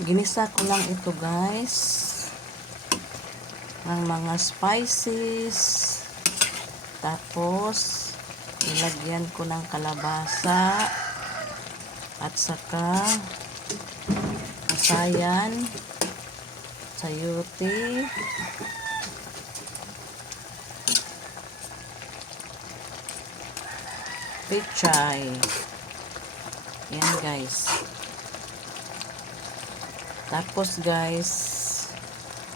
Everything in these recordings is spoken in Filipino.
Ginisa ko lang ito guys ng mga spices, tapos nilagyan ko ng kalabasa at saka asayan, sayote, pechay. Yan guys. Tapos guys,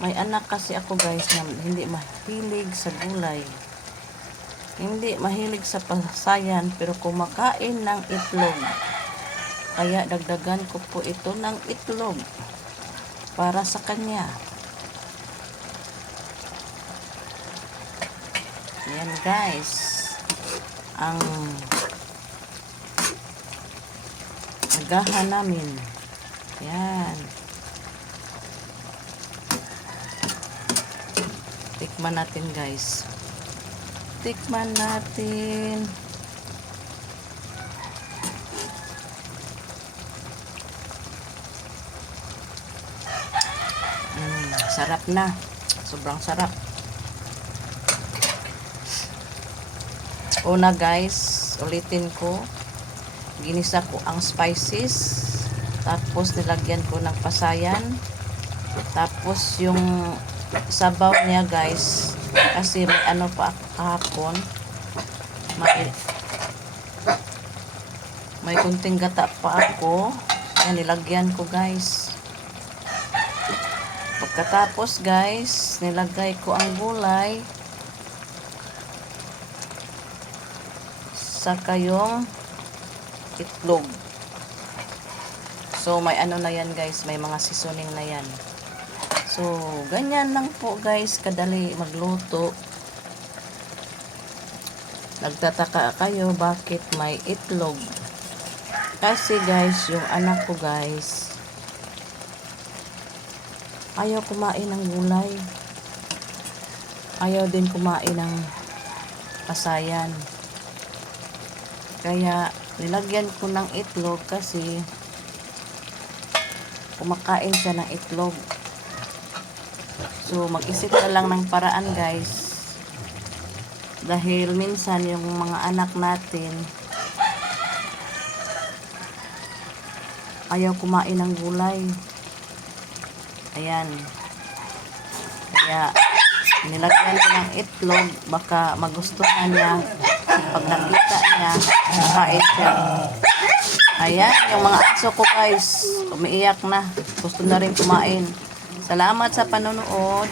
may anak kasi ako guys na hindi mahilig sa gulay. Hindi mahilig sa pasayan pero kumakain ng itlog. Kaya dagdagan ko po ito ng itlog para sa kanya. Yan guys. Ang agahan namin. Yan. Tikman natin guys. Tikman natin. Sarap na. Sobrang sarap. Una guys, ulitin ko. Ginisa ko ang spices. Tapos nilagyan ko ng pasayan. Tapos yung sabaw niya guys, kasi may ano pa kahapon, may kunting gata pa ako. Yan, nilagyan ko guys. Pagkatapos guys, nilagay ko ang gulay, saka yung itlog. So may ano na yan guys, may mga seasoning na yan. So, ganyan lang po guys, kadali magluto. Nagtataka kayo bakit may itlog. Kasi guys, yung anak ko guys, ayaw kumain ng gulay. Ayaw din kumain ng pasayan. Kaya, nilagyan ko ng itlog kasi kumakain siya ng itlog. So, mag-isip na lang ng paraan guys. Dahil minsan yung mga anak natin ayaw kumain ng gulay. Ayan. Kaya, nilagyan ko ng itlog. Baka magustuhan niya. Pag nakita niya, kumain siya. Ayan, yung mga aso ko guys, umiiyak na. Gusto na rin kumain. Salamat sa panonood.